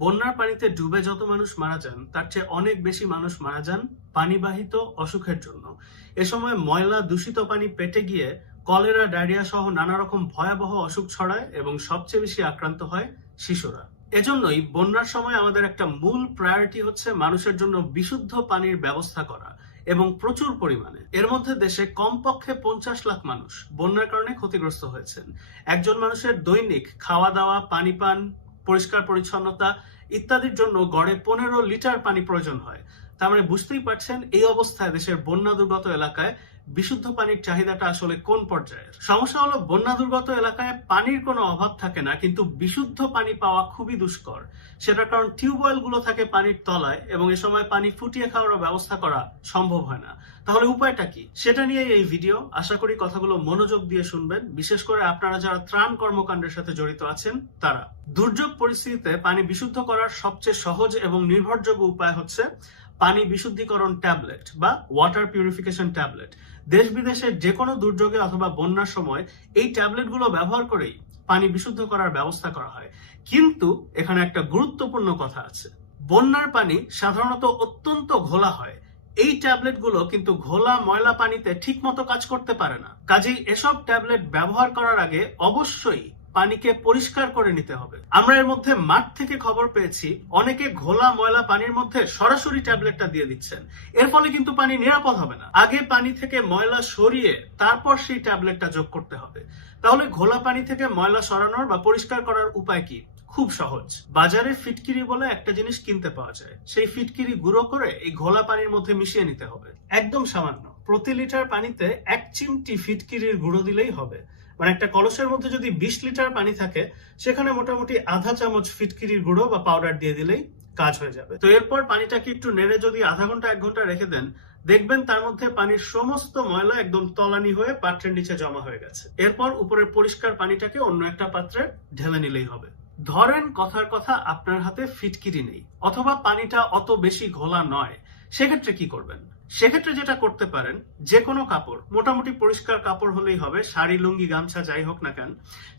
বন্যার পানিতে ডুবে যত মানুষ মারা যান তার চেয়ে অনেক বেশি মানুষ মারা যান পানিবাহিত অসুখের জন্য। এ সময় ময়লা দূষিত পানি পেটে গিয়ে কলেরা, ডায়রিয়া সহ নানা রকম ভয়াবহ অসুখ ছড়ায় এবং সবচেয়ে বেশি আক্রান্ত হয় শিশুরা। এজন্যই বন্যার সময় আমাদের একটা মূল প্রায়োরিটি হচ্ছে মানুষের জন্য বিশুদ্ধ পানির ব্যবস্থা করা এবং প্রচুর পরিমাণে। এর মধ্যে দেশে কমপক্ষে 50 লাখ মানুষ বন্যার কারণে ক্ষতিগ্রস্ত হয়েছেন। একজন মানুষের দৈনিক খাওয়া দাওয়া, পানি পান, পরিষ্কার পরিচ্ছন্নতা ইত্যাদির জন্য গড়ে 15 লিটার পানি প্রয়োজন হয়। তার মানে বুঝতেই পারছেন এই অবস্থায় দেশের বন্যা দুর্গত এলাকায় বিশুদ্ধ পানির চাহিদাটা আসলে কোন পর্যায়ের। সমস্যা হলো বন্যা দুর্গত এলাকায় পানির কোনো অভাব থাকে না, কিন্তু বিশুদ্ধ পানি পাওয়া খুবই দুষ্কর। সেটার কারণ টিউবওয়েল গুলো থাকে পানির তলায় এবং এ সময় পানি ফুটিয়ে খাওয়ার ব্যবস্থা করা সম্ভব হয় না। তাহলে উপায়টা কি, সেটা নিয়ে এই ভিডিও। আশা করি কথাগুলো মনোযোগ দিয়ে শুনবেন, বিশেষ করে আপনারা যারা ত্রাণ কর্মকাণ্ডের সাথে জড়িত আছেন তারা। দুর্যোগ পরিস্থিতিতে পানি বিশুদ্ধ করার সবচেয়ে সহজ এবং নির্ভরযোগ্য উপায় হচ্ছে পানি বিশুদ্ধিকরণ ট্যাবলেট বা ওয়াটার পিউরিফিকেশন ট্যাবলেট। দেশ বিদেশের যে কোনো দুর্যোগে অথবা বন্যার সময় এই ট্যাবলেটগুলো ব্যবহার করেই পানি বিশুদ্ধ করার ব্যবস্থা করা হয়। কিন্তু এখানে একটা গুরুত্বপূর্ণ কথা আছে। বন্যার পানি সাধারণত অত্যন্ত ঘোলা হয়। এই ট্যাবলেটগুলো কিন্তু ঘোলা ময়লা পানিতে ঠিকমতো কাজ করতে পারে না। কাজেই এসব ট্যাবলেট ব্যবহার করার আগে অবশ্যই পানিকে পরিষ্কার করে নিতে হবে। আমরা এর মধ্যে মাঠ থেকে খবর পেয়েছি অনেকে ঘোলা ময়লা পানির মধ্যে সরাসরি ট্যাবলেটটা দিয়ে দিচ্ছেন। এর ফলে কিন্তু পানি নিরাপদ হবে না। আগে পানি থেকে ময়লা সরিয়ে তারপর সেই ট্যাবলেটটা যোগ করতে হবে। তাহলে ঘোলা পানি থেকে ময়লা সরানোর বা পরিষ্কার করার উপায় কি? খুব সহজ। বাজারে ফিটকিরি বলে একটা জিনিস কিনতে পাওয়া যায়। সেই ফিটকিরি গুঁড়ো করে এই ঘোলা পানির মধ্যে মিশিয়ে নিতে হবে। একদম সামান্য, প্রতি লিটার পানিতে 1 চিমটি ফিটকিরির গুঁড়ো দিলেই হবে। মানে একটা কলসের মধ্যে যদি 20 লিটার পানি থাকে, সেখানে মোটামুটি আধা চামচ ফিটকিরির গুঁড়ো বা পাউডার দিয়ে দিলেই কাজ হয়ে যাবে। তো এরপর পানিটাকে একটু নেড়ে যদি আধা ঘন্টা 1 ঘন্টা রেখে দেন, দেখবেন তার মধ্যে পানির সমস্ত ময়লা একদম তলানি হয়ে পাত্রের নিচে জমা হয়ে গেছে। এরপর উপরের পরিষ্কার পানিটাকে অন্য একটা পাত্রে ঢেলে নিলেই হবে। ধরেন কথার কথা আপনার হাতে ফিটকিরি নেই অথবা পানিটা অত বেশি ঘোলা নয়, সেক্ষেত্রে কি করবেন? সেক্ষেত্রে যেটা করতে পারেন, যে কোনো কাপড়, মোটামুটি পরিষ্কার কাপড় হলেই হবে, শাড়ি, লুঙ্গি, গামছা যাই হোক না কেন,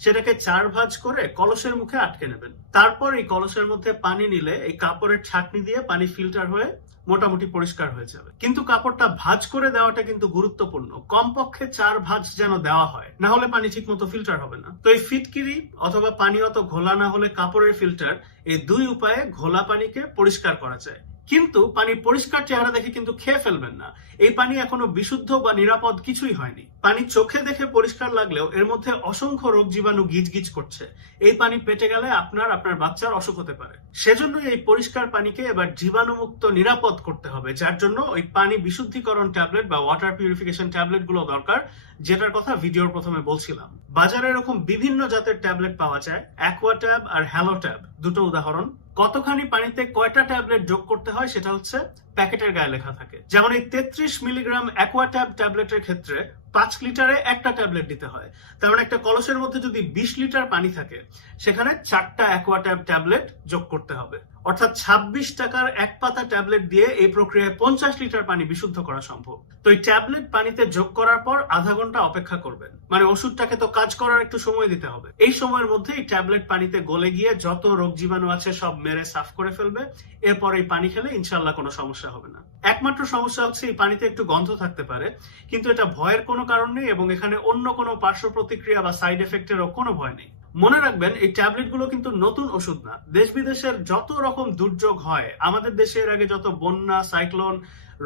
সেটাকে 4 ভাঁজ করে কলসের মুখে আটকে নেবেন। তারপর এই কলসের মধ্যে পানি নিলে এই কাপড়ের ছাঁকনি দিয়ে পানি ফিল্টার হয়ে মোটামুটি পরিষ্কার হয়ে যাবে। কিন্তু কাপড়টা ভাঁজ করে দেওয়াটা কিন্তু গুরুত্বপূর্ণ। কমপক্ষে 4 ভাঁজ যেন দেওয়া হয়, না হলে পানি ঠিক মতো ফিল্টার হবে না। তো এই ফিটকিরি অথবা পানি অত ঘোলা না হলে কাপড়ের ফিল্টার, এই 2 উপায়ে ঘোলা পানিকে পরিষ্কার করা যায়। কিন্তু পানি পরিষ্কার চেহারা দেখে কিন্তু খেয়ে ফেলবেন না। এই পানি এখনো বিশুদ্ধ বা নিরাপদ কিছুই হয়নি। পানি চোখে দেখে পরিষ্কার লাগলেও এর মধ্যে অসংখ্য রোগ জীবাণু গিজগিজ করছে। এই পানি পেটে গেলে আপনার বাচ্চার অসুখ হতে পারে। সেজন্যই এই পরিষ্কার পানিকে এবার জীবাণুমুক্ত নিরাপদ করতে হবে, যার জন্য ওই পানি বিশুদ্ধিকরণ ট্যাবলেট বা ওয়াটার পিউরিফিকেশন ট্যাবলেট গুলো দরকার, যেটার কথা ভিডিওর প্রথমে বলছিলাম। বাজারে এরকম বিভিন্ন জাতের ট্যাবলেট পাওয়া যায়। অ্যাকোয়াট্যাব আর হ্যালোট্যাব দুটো উদাহরণ। কতখানি পানিতে কয়টা ট্যাবলেট যোগ করতে হয় সেটা হচ্ছে প্যাকেটের গায়ে লেখা থাকে। যেমন এই 33 মিলিগ্রাম অ্যাকোয়াট্যাব ট্যাবলেটের ক্ষেত্রে 5 লিটারে একটা ট্যাবলেট দিতে হয়। তার মানে একটা কলসের মধ্যে যদি 20 লিটার পানি থাকে, সেখানে 4টা অ্যাকোয়াট্যাব ট্যাবলেট যোগ করতে হবে। অর্থাৎ 26 টাকার 1 পাতা ট্যাবলেট দিয়ে এই প্রক্রিয়ায় 50 লিটার পানি বিশুদ্ধ করা সম্ভব। তো এই ট্যাবলেট পানিতে যোগ করার পর আধা ঘন্টা অপেক্ষা করবেন। মানে ওষুধটাকে তো কাজ করার একটু সময় দিতে হবে। এই সময়ের মধ্যে এই ট্যাবলেট পানিতে গলে গিয়ে যত রোগ জীবাণু আছে সব মেরে সাফ করে ফেলবে। এরপর এই পানি খেলে ইনশাল্লাহ কোনো সমস্যা হবে না। একমাত্র সমস্যা হচ্ছে এই পানিতে একটু গন্ধ থাকতে পারে, কিন্তু এটা ভয়ের কোনো কারণ নেই এবং এখানে অন্য কোনো পার্শ্ব প্রতিক্রিয়া বা সাইড এফেক্টেরও কোনো ভয় নেই। মনে রাখবেন, এই ট্যাবলেট গুলো কিন্তু নতুন ওষুধ না। দেশ বিদেশের যত রকম দুর্যোগ হয়, আমাদের দেশে এর আগে যত বন্যা, সাইক্লোন,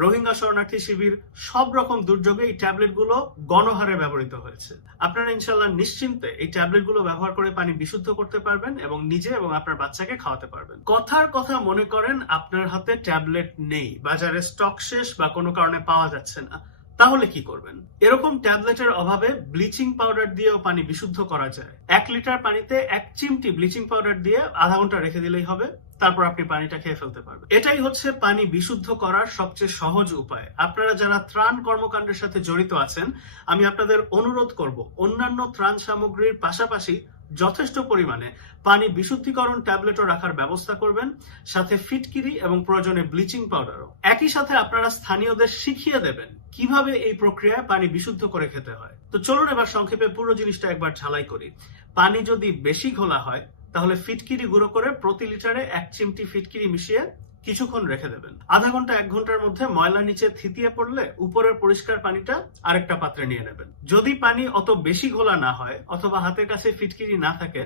রোহিঙ্গা শরণার্থী শিবির, সব রকম দুর্যোগে এই ট্যাবলেট গুলো গণহারে ব্যবহৃত হয়েছে। আপনারা ইনশাল্লাহ নিশ্চিন্তে এই ট্যাবলেট গুলো ব্যবহার করে পানি বিশুদ্ধ করতে পারবেন এবং নিজে এবং আপনার বাচ্চাকে খাওয়াতে পারবেন। কথার কথা মনে করেন আপনার হাতে ট্যাবলেট নেই, বাজারে স্টক শেষ বা কোনো কারণে পাওয়া যাচ্ছে না, তাহলে কি করবেন? এরকম ট্যাবলেটের অভাবে ব্লিচিং পাউডার দিয়েও পানি বিশুদ্ধ করা যায়। 1 লিটার পানিতে 1 চিমটি ব্লিচিং পাউডার দিয়ে আধা ঘন্টা রেখে দিলেই হবে। তারপর আপনি পানিটা খেয়ে ফেলতে পারবেন। এটাই হচ্ছে পানি বিশুদ্ধ করার সবচেয়ে সহজ উপায়। আপনারা যারা ত্রাণ কর্মকাণ্ডের সাথে জড়িত আছেন, আমি আপনাদের অনুরোধ করব, অন্যান্য ত্রাণ সামগ্রীর পাশাপাশি যথেষ্ট পরিমাণে পানি বিশুদ্ধিকরণ ট্যাবলেটও রাখার ব্যবস্থা করবেন, সাথে ফিটকিরি এবং প্রয়োজনে ব্লিচিং পাউডারও। একই সাথে আপনারা স্থানীয়দের শিখিয়ে দেবেন কিভাবে এই প্রক্রিয়ায় পানি বিশুদ্ধ করে খেতে হয়। তো চলুন এবার সংক্ষেপে পুরো জিনিসটা একবার ঝালাই করি। পানি যদি বেশি ঘোলা হয়, তাহলে ফিটকিরি গুঁড়ো করে প্রতি লিটারে 1 চিমটি ফিটকিরি মিশিয়ে কিছুক্ষণ রেখে দেবেন। আধা ঘন্টা 1 ঘন্টার মধ্যে ময়লা নিচে থিতিয়ে পড়লে উপরের পরিষ্কার পানিটা আরেকটা পাত্রে নিয়ে নেবেন। যদি পানি অত বেশি ঘোলা না হয় অথবা হাতের কাছে ফিটকিরি না থাকে